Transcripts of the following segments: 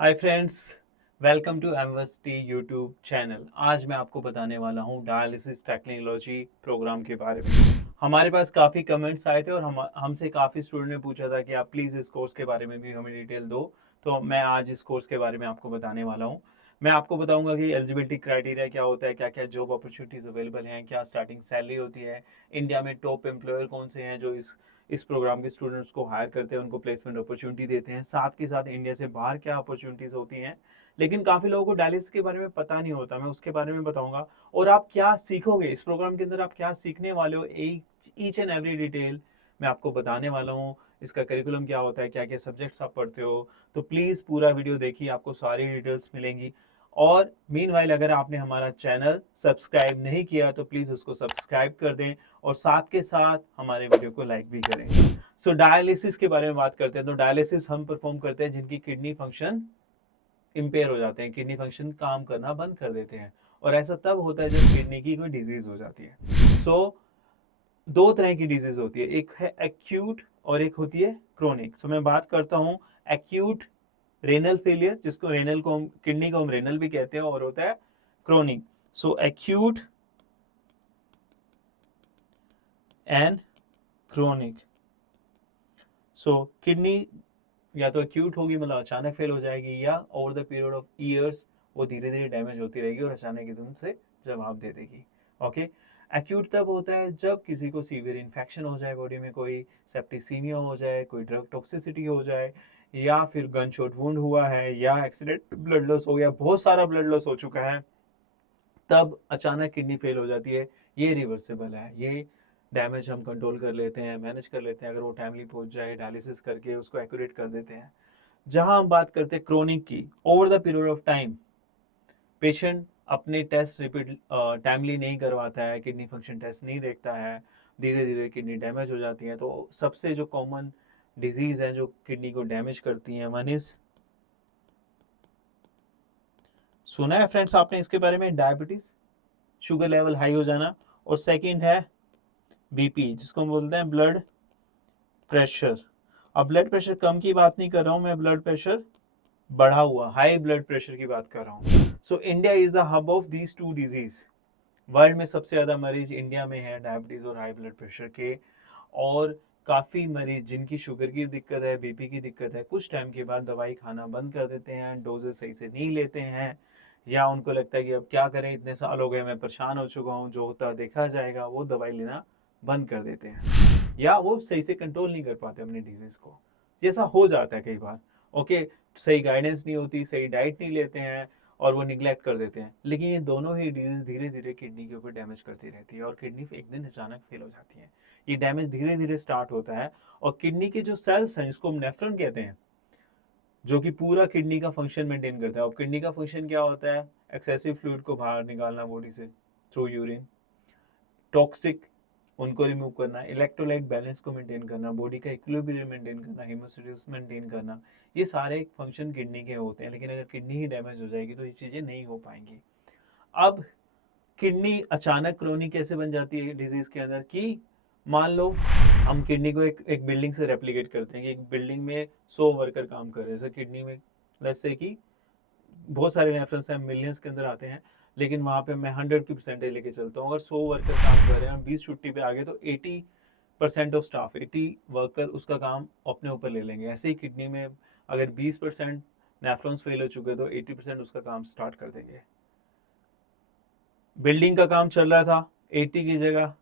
Hi friends, welcome to MST YouTube channel. आज मैं आपको बताने वाला हूँ डायलिसिस टेक्नोलॉजी प्रोग्राम के बारे में। हमारे पास काफ़ी कमेंट्स आए थे और हमसे काफ़ी स्टूडेंट ने पूछा था कि आप प्लीज़ इस कोर्स के बारे में भी हमें डिटेल दो। तो मैं आज इस कोर्स के बारे में आपको बताने वाला हूँ। मैं आपको बताऊंगा कि एलिजिबिलिटी क्राइटेरिया क्या होता है, क्या क्या जॉब अपॉर्चुनिटीज़ अवेलेबल हैं, क्या स्टार्टिंग सैलरी होती है, इंडिया में टॉप एम्प्लॉयर कौन से हैं जो इस प्रोग्राम के स्टूडेंट्स को हायर करते हैं, उनको प्लेसमेंट अपॉर्चुनिटी देते हैं, साथ के साथ इंडिया से बाहर क्या अपॉर्चुनिटीज होती हैं। लेकिन काफी लोगों को डायलिसिस के बारे में पता नहीं होता, मैं उसके बारे में बताऊंगा। और आप क्या सीखोगे इस प्रोग्राम के अंदर, आप क्या सीखने वाले हो, ईच एंड एवरी डिटेल मैं आपको बताने वाला हूँ। इसका करिकुलम क्या होता है, क्या क्या सब्जेक्ट्स आप पढ़ते हो। तो प्लीज पूरा वीडियो देखिए, आपको सारी डिटेल्स मिलेंगी। और मीनवाइल अगर आपने हमारा चैनल सब्सक्राइब नहीं किया तो प्लीज उसको सब्सक्राइब कर दें और साथ के साथ हमारे वीडियो को लाइक भी करें। सो डायलिसिस के बारे में बात करते हैं। तो डायलिसिस हम परफॉर्म करते हैं जिनकी किडनी फंक्शन इम्पेयर हो जाते हैं, किडनी फंक्शन काम करना बंद कर देते हैं। और ऐसा तब होता है जब किडनी की कोई डिजीज हो जाती है। सो दो तरह की डिजीज होती है, एक है एक्यूट और एक होती है क्रोनिक। सो मैं बात करता हूँ एक्यूट रेनल फेलियर, जिसको रेनल को हम किडनी को हम रेनल भी कहते हैं, और होता है chronic. So acute and chronic. So kidney या तो एक्यूट होगी, मतलब अचानक फेल हो जाएगी, या over the period of years वो धीरे धीरे डैमेज होती रहेगी और अचानक एकदम से जवाब दे देगी। ओके। एक्यूट तब होता है जब किसी को सीवियर इन्फेक्शन हो जाए, बॉडी में कोई सेप्टिसीमिया हो जाए, कोई ड्रग टॉक्सिसिटी हो जाए, या फिर गन शॉट वुंड हुआ है, या एक्सीडेंट ब्लड लॉस हो गया, बहुत सारा ब्लड लॉस हो चुका है, तब अचानक किडनी फेल हो जाती है। ये रिवर्सेबल है, ये डैमेज हम कंट्रोल कर लेते हैं, मैनेज कर लेते हैं। अगर वो टाइमली पहुंच जाए, डायलिसिस करके उसको एक्यूरेट कर देते हैं। जहां हम बात करते हैं क्रोनिक की, over the period of time patient अपने टेस्ट रिपीट टाइमली नहीं करवाता है, किडनी फंक्शन टेस्ट नहीं देखता है, धीरे धीरे किडनी डैमेज हो जाती है। तो सबसे जो कॉमन डिजीज है जो किडनी को डैमेज करती है, वन इज, सुना है फ्रेंड्स आपने इसके बारे में, डायबिटीज, शुगर लेवल हाई हो जाना। और सेकंड है बीपी, जिसको हम बोलते हैं ब्लड प्रेशर। अब ब्लड प्रेशर कम की बात नहीं कर रहा हूं मैं, ब्लड प्रेशर बढ़ा हुआ, हाई ब्लड प्रेशर की बात कर रहा हूँ। So India is the hub of these two disease. World में सबसे ज्यादा मरीज इंडिया में है डायबिटीज और हाई ब्लड प्रेशर के। और काफी मरीज जिनकी शुगर की दिक्कत है, बीपी की दिक्कत है, कुछ टाइम के बाद दवाई खाना बंद कर देते हैं, डोजेस सही से नहीं लेते हैं, या उनको लगता है कि अब क्या करें, इतने साल हो गए, मैं परेशान हो चुका हूँ, जो होता देखा जाएगा, वो दवाई लेना बंद कर देते हैं, या वो सही से कंट्रोल नहीं कर पाते अपने डिजीज को। जैसा हो जाता है कई बार। ओके। सही गाइडेंस नहीं होती, सही डाइट नहीं लेते हैं, और वो निग्लेक्ट कर देते हैं। लेकिन ये दोनों ही डिजीज धीरे धीरे किडनी के ऊपर डैमेज करती रहती है और किडनी एक दिन अचानक फेल हो जाती है। ये डैमेज धीरे धीरे स्टार्ट होता है, और किडनी के जो सेल्स हैं, जिसको हम नेफ्रॉन कहते हैं, जो कि पूरा किडनी का फंक्शन मेंटेन करता है। और किडनी का फंक्शन क्या होता है? एक्सेसिव फ्लूइड को बाहर निकालना बॉडी से थ्रू यूरिन, टॉक्सिक उनको रिमूव करना, इलेक्ट्रोलाइट बैलेंस को मेंटेन करना, बॉडी का इक्विलिब्रियम मेंटेन करना, हेमोस्टेसिस मेंटेन करना। ये सारे फंक्शन किडनी के होते हैं। लेकिन अगर किडनी ही डैमेज हो जाएगी तो ये चीजें नहीं हो पाएंगी। अब किडनी अचानक क्रोनिक कैसे बन जाती है डिजीज के अंदर, कि मान लो हम किडनी को एक बिल्डिंग से रेप्लिकेट करते हैं कि एक बिल्डिंग में 100 वर्कर काम कर रहे हैं, जैसे किडनी में लेट्स से कि बहुत सारे रेफरेंस हैं, मिलियंस के अंदर आते हैं, लेकिन वहां पे मैं 100 की परसेंटेज लेके चलता हूँ। अगर 100 वर्कर काम कर रहे हैं और 20 छुट्टी पे आ गए, तो 80% ऑफ स्टाफ, 80 वर्कर उसका काम अपने ऊपर ले लेंगे। ऐसे ही किडनी में अगर 20% नेफ्रॉन्स फेल हो चुके तो 80% उसका काम स्टार्ट कर देंगे। बिल्डिंग का काम चल रहा था 80 की जगह,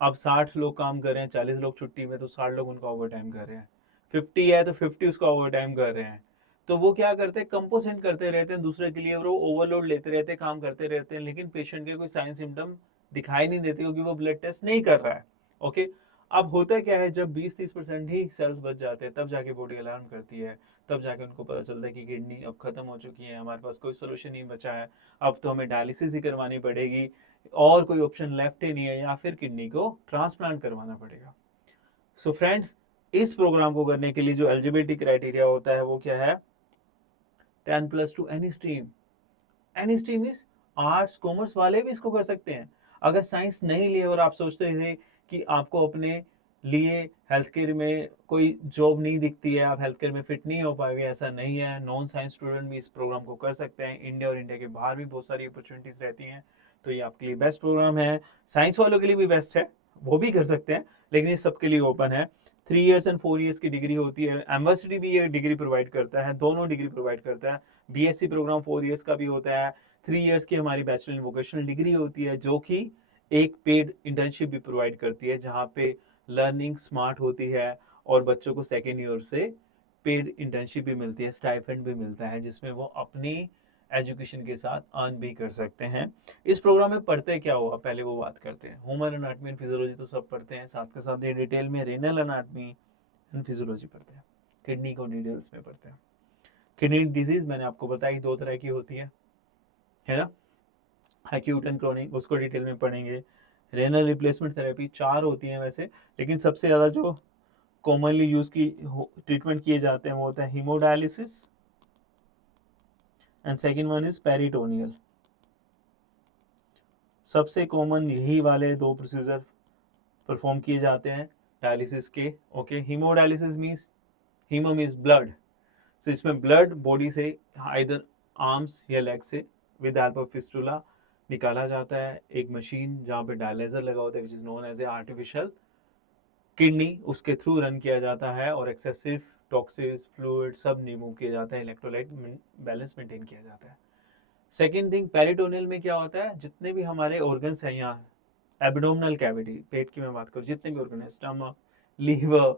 अब 60 लोग काम कर रहे हैं, 40 लोग छुट्टी में, तो 60 लोग उनका ओवर टाइम कर रहे हैं। 50 है तो 50 उसका ओवर टाइम कर रहे हैं। तो वो क्या करते हैं, कंपोसेंट करते रहते हैं दूसरे के लिए, और वो ओवरलोड लेते रहते हैं, काम करते रहते हैं, लेकिन पेशेंट के कोई साइन सिम्टम दिखाई नहीं देते क्योंकि वो ब्लड टेस्ट नहीं कर रहा है। ओके। अब होता क्या है, जब 20-30% ही सेल्स बच जाते हैं, तब जाके बॉडी अलार्म करती है, तब जाके उनको पता चलता है कि किडनी अब खत्म हो चुकी है, हमारे पास कोई सोल्यूशन नहीं बचा है, अब तो हमें डायलिसिस ही करवानी पड़ेगी, और कोई ऑप्शन लेफ्ट ही नहीं है, या फिर किडनी को ट्रांसप्लांट करवाना पड़ेगा। सो फ्रेंड्स, इस प्रोग्राम को करने के लिए जो एलिजिबिलिटी क्राइटेरिया होता है वो क्या है? 10+2 any stream. Any stream is arts commerce वाले भी इसको कर सकते हैं। अगर साइंस नहीं लिए और आप सोचते थे कि आपको अपने लिए हेल्थ केयर में कोई जॉब नहीं दिखती है, आप हेल्थ केयर में फिट नहीं हो पाएंगे, ऐसा नहीं है। नॉन साइंस स्टूडेंट भी इस प्रोग्राम को कर सकते हैं। इंडिया और इंडिया के बाहर भी बहुत सारी अपॉर्चुनिटीज रहती हैं, तो ये आपके लिए बेस्ट प्रोग्राम है। साइंस वालों के लिए भी बेस्ट है, वो भी कर सकते हैं, लेकिन ये सबके लिए ओपन है। 3 इयर्स एंड 4 इयर्स की डिग्री होती है। एम्बेसिडी भी ये डिग्री प्रोवाइड करता है, दोनों डिग्री प्रोवाइड करता है। बीएससी प्रोग्राम 4 इयर्स का भी होता है। 3 इयर्स की हमारी बैचलर इन वोकेशनल डिग्री होती है, जो कि एक पेड इंटर्नशिप भी प्रोवाइड करती है, जहाँ पे लर्निंग स्मार्ट होती है और बच्चों को सेकेंड ईयर से पेड इंटर्नशिप भी मिलती है, स्टाइपेंड भी मिलता है, जिसमें वो अपनी एजुकेशन के साथ अर्न भी कर सकते हैं। इस प्रोग्राम में पढ़ते क्या हुआ, पहले वो बात करते हैं। ह्यूमन एनाटॉमी एंड फिजियोलॉजी तो सब पढ़ते हैं, साथ के साथ ये डिटेल में रेनल एनाटॉमी एंड फिजियोलॉजी पढ़ते हैं, किडनी को डिटेल्स में पढ़ते हैं। किडनी डिजीज मैंने आपको बताया 2 तरह की होती है ना, एक्यूट एंड क्रोनिक, उसको डिटेल में पढ़ेंगे। रेनल रिप्लेसमेंट थेरेपी 4 होती हैं वैसे, लेकिन सबसे ज़्यादा जो कॉमनली यूज की ट्रीटमेंट किए जाते हैं वो होता है haemodialysis and second one is peritoneal. सबसे कॉमन यही वाले 2 प्रोसीजर परफॉर्म किए जाते हैं डायलिसिस के। Okay, haemodialysis means, haemo means blood, तो इसमें ब्लड बॉडी से आइदर आर्म्स या लेग से विद हेल्प ऑफ फिस्टुला निकाला जाता है। एक मशीन जहाँ पे डायलाइजर लगा होता है, which is known as a artificial kidney, उसके थ्रू रन किया जाता है और एक्सेसिव टॉक्सिस फ्लूइड सब रिमूव किया जाता है, इलेक्ट्रोलाइट बैलेंस मेंटेन किया जाता है। सेकेंड थिंग, पेरिटोनियल में क्या होता है, जितने भी हमारे ऑर्गन्स हैं यहाँ, एब्डोमिनल कैविटी, पेट की मैं बात करूँ, जितने भी ऑर्गन है, stomach, liver,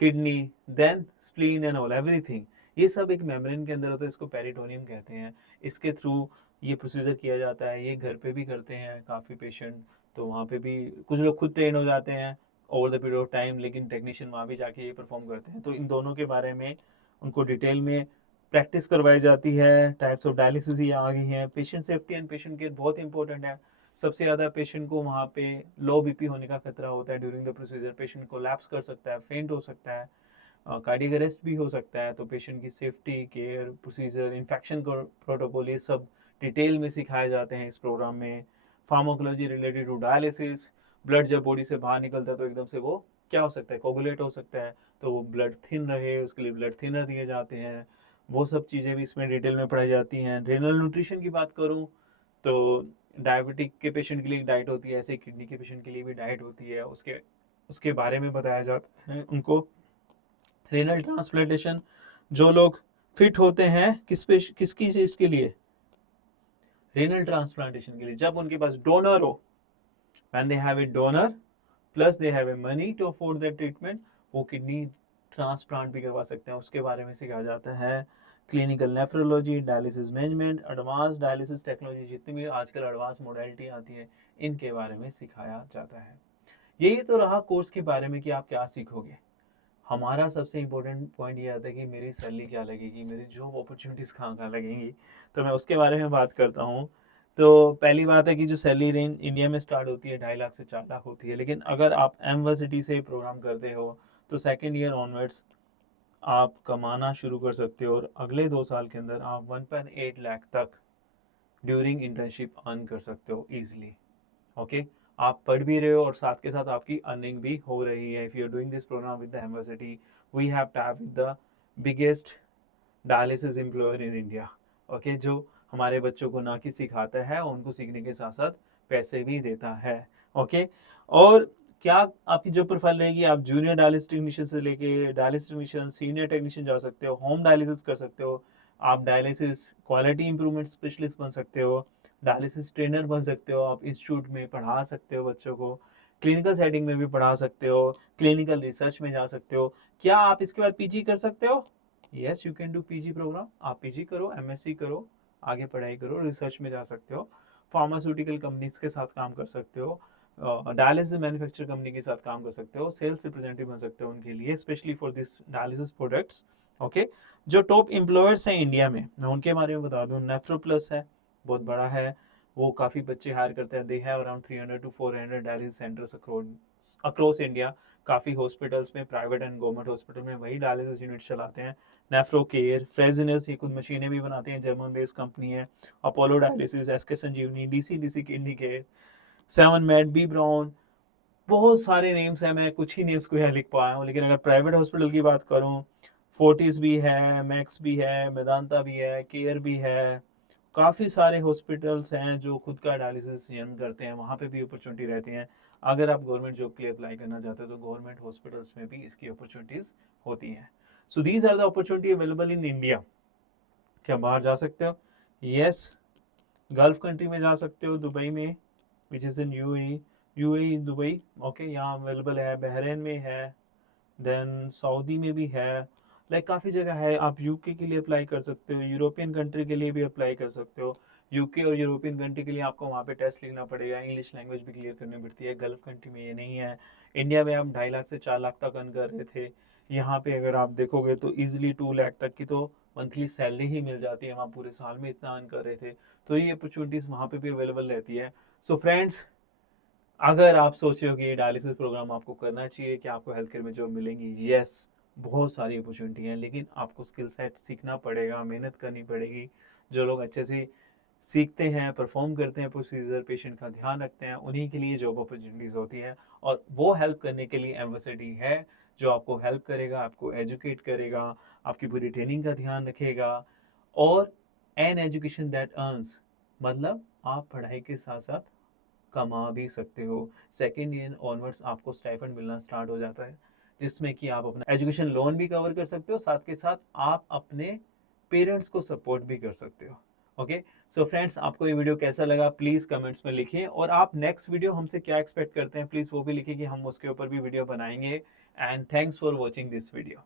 kidney, then spleen and all everything, ये सब एक मेम्ब्रेन के अंदर होता है, इसको पेरिटोनियम कहते हैं। इसके थ्रू ये प्रोसीजर किया जाता है। ये घर पे भी करते हैं काफ़ी पेशेंट, तो वहाँ पे भी कुछ लोग खुद ट्रेन हो जाते हैं over the period of time, लेकिन टेक्नीशियन वहाँ भी जाके ये परफॉर्म करते हैं। तो इन दोनों के बारे में उनको डिटेल में प्रैक्टिस करवाई जाती है। टाइप्स ऑफ डायलिसिस ये आ गई हैं। Patient safety and patient care बहुत इंपॉर्टेंट है। सबसे ज़्यादा पेशेंट को वहाँ पे लो बीपी होने का खतरा होता है during the procedure. Patient collapse कर सकता है, फेंट हो सकता है, कार्डियक अरेस्ट भी हो सकता है। तो पेशेंट की safety, care, procedure, infection protocol, ये सब डिटेल में सिखाए जाते हैं इस प्रोग्राम में। Pharmacology related to dialysis, blood जब बॉडी से बाहर निकलता है तो एकदम से वो क्या हो सकता है, कोगुलेट हो सकता है, तो वो ब्लड थिन रहे उसके लिए ब्लड थिनर दिए जाते हैं। वो सब चीज़ें भी इसमें डिटेल में पढ़ाई जाती हैं। रेनल न्यूट्रिशन की बात करूँ तो डायबिटिक के पेशेंट के लिए डाइट होती है, ऐसे किडनी के पेशेंट के लिए भी डाइट होती है, उसके उसके बारे में बताया जाता है उनको। रेनल ट्रांसप्लांटेशन, जो लोग फिट होते हैं किसकी चीज के लिए, रेनल ट्रांसप्लांटेशन के लिए, जब उनके पास डोनर हो, when they have a donor plus they have a money to afford that treatment, वो किडनी ट्रांसप्लांट भी करवा सकते हैं। उसके बारे में सिखाया जाता है। Clinical nephrology, dialysis management, advance dialysis technology, जितनी भी आजकल एडवांस मोडेलिटी आती है, इनके बारे में सिखाया जाता है। यही तो रहा कोर्स के बारे में कि आप क्या सीखोगे। हमारा सबसे इम्पोर्टेंट पॉइंट ये आता है कि मेरी सैलरी क्या लगेगी, मेरी जॉब अपॉर्चुनिटीज़ कहाँ कहाँ लगेंगी, तो मैं उसके बारे में बात करता हूँ। तो पहली बात है कि जो सैलरी रेंज इंडिया में स्टार्ट होती है 2.5 लाख से 4 लाख होती है, लेकिन अगर आप एमवर्सिटी से प्रोग्राम करते हो तो सेकेंड ईयर ऑनवर्ड्स आप कमाना शुरू कर सकते हो, और अगले 2 साल के अंदर आप 1.8 लाख तक ड्यूरिंग इंटर्नशिप अर्न कर सकते हो ईजिली। ओके, आप पढ़ भी रहे हो और साथ के साथ आपकी अर्निंग भी हो रही है। If you are doing this programme with the university, we have tap with the biggest dialysis employer in India. Okay, जो हमारे बच्चों को ना कि सिखाता है, उनको सीखने के साथ साथ पैसे भी देता है। ओके, और क्या आपकी जो प्रोफाइल रहेगी, आप जूनियर डायलिसिस टेक्नीशियन से लेके डायलिसिस टेक्नीशियन, सीनियर टेक्नीशियन जा सकते हो, होम डायलिसिस कर सकते हो, आप डायलिसिस क्वालिटी इंप्रूवमेंट स्पेशलिस्ट बन सकते हो, डायलिसिस ट्रेनर बन सकते हो, आप इंस्टीट्यूट में पढ़ा सकते हो बच्चों को, क्लिनिकल सेटिंग में भी पढ़ा सकते हो, क्लिनिकल रिसर्च में जा सकते हो। क्या आप इसके बाद पीजी कर सकते हो? Yes, you can do PG programme. आप पीजी करो, एमएससी करो, आगे पढ़ाई करो, रिसर्च में जा सकते हो, फार्मास्यूटिकल कंपनीज के साथ काम कर सकते हो, डायलिसिस मैन्युफैक्चर कंपनी के साथ काम कर सकते हो, सेल्स रिप्रेजेंटेटिव बन सकते हो उनके लिए, specially for this dialysis products. Okay, जो टॉप एम्प्लॉयर्स हैं इंडिया में, मैं उनके बारे में बता दूं। नेफ्रो प्लस है, बहुत बड़ा है, वो काफ़ी बच्चे हायर करते हैं। They have around 300 to 400 dialysis centres across India. काफ़ी हॉस्पिटल्स में, प्राइवेट एंड गवर्नमेंट हॉस्पिटल में वही डायलिसिस यूनिट चलाते हैं। नेफ्रो केयर, फ्रेजिनस, ये खुद मशीनें भी बनाते हैं, जर्मन बेस्ड कंपनी है। Apollo dialysis, SK Sanjeevani, DC kidney care, 7 med, B Braun, बहुत सारे नेम्स हैं, मैं कुछ ही नेम्स को यहाँ लिख पाया हूँ। लेकिन अगर प्राइवेट हॉस्पिटल की बात करूँ, फोर्टिस भी है, मैक्स भी है, मेदांता भी है, केयर भी है, काफ़ी सारे हॉस्पिटल्स हैं जो खुद का डायलिसिस रन करते हैं, वहाँ पे भी अपॉर्चुनिटी रहती हैं। अगर आप गवर्नमेंट जॉब के लिए अप्लाई करना चाहते हो तो गवर्नमेंट हॉस्पिटल्स में भी इसकी अपॉर्चुनिटीज़ होती हैं। So these are the opportunity available in India. क्या बाहर जा सकते हो? यस, गल्फ कंट्री में जा सकते हो, दुबई में, which is in UAE Dubai, okay, यहाँ अवेलेबल है, बहरीन में है, देन सऊदी में भी है, लाइक काफ़ी जगह है। आप यूके के लिए अप्लाई कर सकते हो, यूरोपियन कंट्री के लिए भी अप्लाई कर सकते हो। यूके और यूरोपियन कंट्री के लिए आपको वहाँ पे टेस्ट लिखना पड़ेगा, इंग्लिश लैंग्वेज भी क्लियर करनी पड़ती है। गल्फ कंट्री में ये नहीं है। इंडिया में आप 2.5 लाख से 4 लाख तक अर्न कर रहे थे, यहाँ पे अगर आप देखोगे तो ईजिली 2 लाख तक की तो मंथली सैलरी ही मिल जाती है, वहाँ पूरे साल में इतना अर्न कर रहे थे। तो ये अपॉर्चुनिटीज़ वहाँ पे भी अवेलेबल रहती है। सो फ्रेंड्स, अगर आप सोच रहे हो कि ये डायलिसिस प्रोग्राम आपको करना चाहिए, कि आपको हेल्थ केयर में जॉब मिलेंगी, यस, बहुत सारी अपॉर्चुनिटी हैं, लेकिन आपको स्किल सेट सीखना पड़ेगा, मेहनत करनी पड़ेगी। जो लोग अच्छे से सीखते हैं, परफॉर्म करते हैं प्रोसीजर, पेशेंट का ध्यान रखते हैं, उन्हीं के लिए जॉब अपॉर्चुनिटीज़ होती हैं। और वो हेल्प करने के लिए एम्बेसिडी है, जो आपको हेल्प करेगा, आपको एजुकेट करेगा, आपकी पूरी ट्रेनिंग का ध्यान रखेगा। और एन एजुकेशन दैट अर्न्स, मतलब आप पढ़ाई के साथ साथ कमा भी सकते हो। सेकेंड ईयर ऑनवर्ड्स आपको स्टाइपेंड मिलना स्टार्ट हो जाता है, जिसमें कि आप अपना एजुकेशन लोन भी कवर कर सकते हो, साथ के साथ आप अपने पेरेंट्स को सपोर्ट भी कर सकते हो। ओके, सो फ्रेंड्स, आपको ये वीडियो कैसा लगा प्लीज़ कमेंट्स में लिखिए, और आप नेक्स्ट वीडियो हमसे क्या एक्सपेक्ट करते हैं प्लीज़ वो भी लिखिए, कि हम उसके ऊपर भी वीडियो बनाएंगे। And thanks for watching this video.